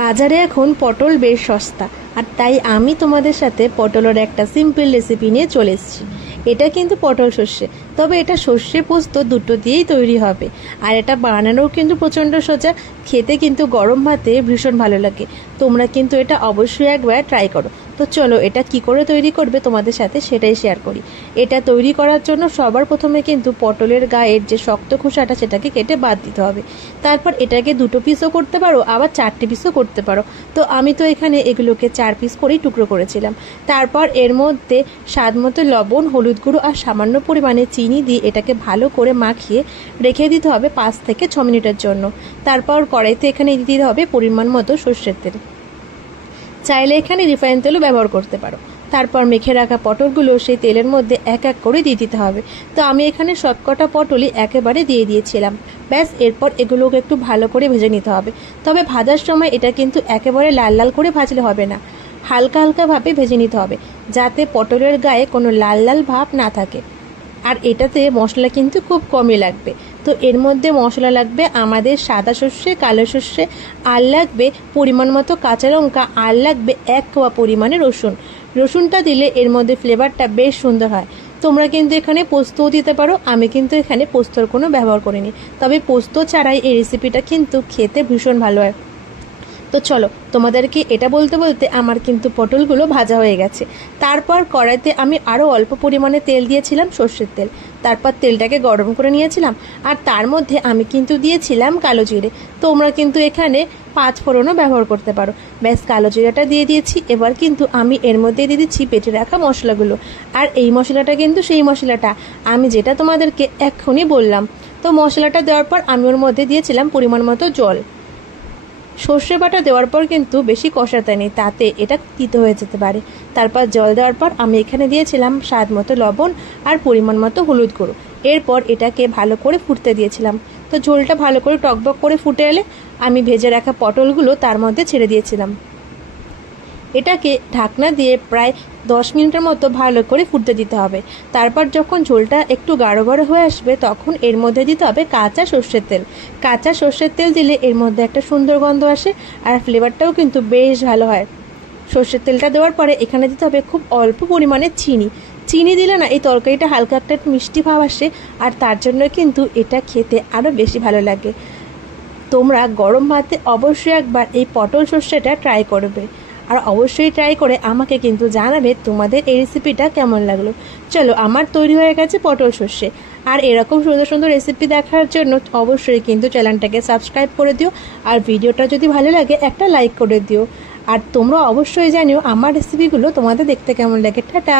বাজারে এখন পটল বেশ সস্তা, আর তাই আমি তোমাদের সাথে পটলের একটা সিম্পল রেসিপি নিয়ে চলে এসেছি। এটা কিন্তু পটল সর্ষে, তবে এটা সর্ষে পোস্ত দুটো দিয়েই তৈরি হবে। আর এটা বানানোও কিন্তু প্রচণ্ড সোজা, খেতে কিন্তু গরম ভাতে ভীষণ ভালো লাগে। তোমরা কিন্তু এটা অবশ্যই একবার ট্রাই করো। তো চলো এটা কি করে তৈরি করবে তোমাদের সাথে সেটাই শেয়ার করি। এটা তৈরি করার জন্য সবার প্রথমে কিন্তু পটলের গায়ের যে শক্ত খোসাটা সেটাকে কেটে বাদ দিতে হবে। তারপর এটাকে 2 পিসও করতে পারো, আবার 4টে পিসও করতে পারো। তো আমি তো এখানে এগুলোকে 4 পিস করেই টুকরো করেছিলাম। তারপর এর মধ্যে স্বাদ মতো লবণ, হলুদ গুঁড়ো আর সামান্য পরিমাণে চিনি দিয়ে এটাকে ভালো করে মাখিয়ে রেখে দিতে হবে 5 থেকে 6 মিনিটের জন্য। তারপর কড়াইতে এখানে দিতে হবে পরিমাণ মতো সর্ষের তেল, চাইলে এখানে রিফাইন তেলও ব্যবহার করতে পারো। তারপর মেখে রাখা পটলগুলো সেই তেলের মধ্যে এক এক করে দিয়ে দিতে হবে। তো আমি এখানে সবকটা পটলই একেবারে দিয়ে দিয়েছিলাম। ব্যাস, এরপর এগুলোকে একটু ভালো করে ভেজে নিতে হবে। তবে ভাজার সময় এটা কিন্তু একেবারে লাল লাল করে ভাজলে হবে না, হালকা হালকাভাবে ভেজে নিতে হবে, যাতে পটলের গায়ে কোনো লাল লাল ভাব না থাকে। আর এটাতে মশলা কিন্তু খুব কমই লাগবে। তো এর মধ্যে মশলা লাগবে আমাদের সাদা সর্ষে, কালো সর্ষে, আর লাগবে পরিমাণ মতো কাঁচা লঙ্কা, আর লাগবে 1 কোয়া পরিমাণে রসুন। রসুনটা দিলে এর মধ্যে ফ্লেভারটা বেশ সুন্দর হয়। তোমরা কিন্তু এখানে পোস্তও দিতে পারো, আমি কিন্তু এখানে পোস্তর কোনো ব্যবহার করিনি। তবে পোস্ত ছাড়াই এই রেসিপিটা কিন্তু খেতে ভীষণ ভালো হয়। তো চলো তোমাদেরকে এটা বলতে বলতে আমার কিন্তু পটলগুলো ভাজা হয়ে গেছে। তারপর কড়াইতে আমি আরও অল্প পরিমাণে তেল দিয়েছিলাম, সর্ষের তেল। তারপর তেলটাকে গরম করে নিয়েছিলাম, আর তার মধ্যে আমি কিন্তু দিয়েছিলাম কালো জিরে। তোমরা কিন্তু এখানে 5 ফোড়নও ব্যবহার করতে পারো। ব্যাস, কালো জিরাটা দিয়ে দিয়েছি। এবার কিন্তু আমি এর মধ্যে দিয়ে দিচ্ছি বেটে রাখা মশলাগুলো। আর এই মশলাটা কিন্তু সেই মশলাটা আমি যেটা তোমাদেরকে এক্ষুনি বললাম। তো মশলাটা দেওয়ার পর আমি ওর মধ্যে দিয়েছিলাম পরিমাণ মতো জল। সর্ষে বাটা দেওয়ার পর কিন্তু বেশি কষাতে নেই, তাতে এটা তিতো হয়ে যেতে পারে। তারপর জল দেওয়ার পর আমি এখানে দিয়েছিলাম স্বাদ মতো লবণ আর পরিমাণ মতো হলুদ গুঁড়ো। এরপর এটাকে ভালো করে ফুটতে দিয়েছিলাম। তো ঝোলটা ভালো করে টকবক করে ফুটে এলে আমি ভেজে রাখা পটলগুলো তার মধ্যে ছেড়ে দিয়েছিলাম। এটাকে ঢাকনা দিয়ে প্রায় 10 মিনিটের মতো ভালো করে ফুটতে দিতে হবে। তারপর যখন ঝোলটা একটু গাঢ় গাঢ় হয়ে আসবে তখন এর মধ্যে দিতে হবে কাঁচা সর্ষের তেল। কাঁচা সর্ষের তেল দিলে এর মধ্যে একটা সুন্দর গন্ধ আসে, আর ফ্লেভারটাও কিন্তু বেশ ভালো হয়। সর্ষের তেলটা দেওয়ার পরে এখানে দিতে হবে খুব অল্প পরিমাণে চিনি। চিনি দিলে না এই তরকারিটা হালকা একটা মিষ্টি ভাব আসে, আর তার জন্য কিন্তু এটা খেতে আরও বেশি ভালো লাগে। তোমরা গরম ভাতে অবশ্যই একবার এই পটল সর্ষেটা ট্রাই করবে, আর অবশ্যই ট্রাই করে আমাকে কিন্তু জানাবে তোমাদের এই রেসিপিটা কেমন লাগলো। চলো, আমার তৈরি হয়ে গেছে পটল সর্ষে। আর এরকম সুন্দর সুন্দর রেসিপি দেখার জন্য অবশ্যই কিন্তু চ্যানেলটাকে সাবস্ক্রাইব করে দিও, আর ভিডিওটা যদি ভালো লাগে একটা লাইক করে দিও। আর তোমরা অবশ্যই জানিও আমার রেসিপিগুলো তোমাদের দেখতে কেমন লাগে। টাটা।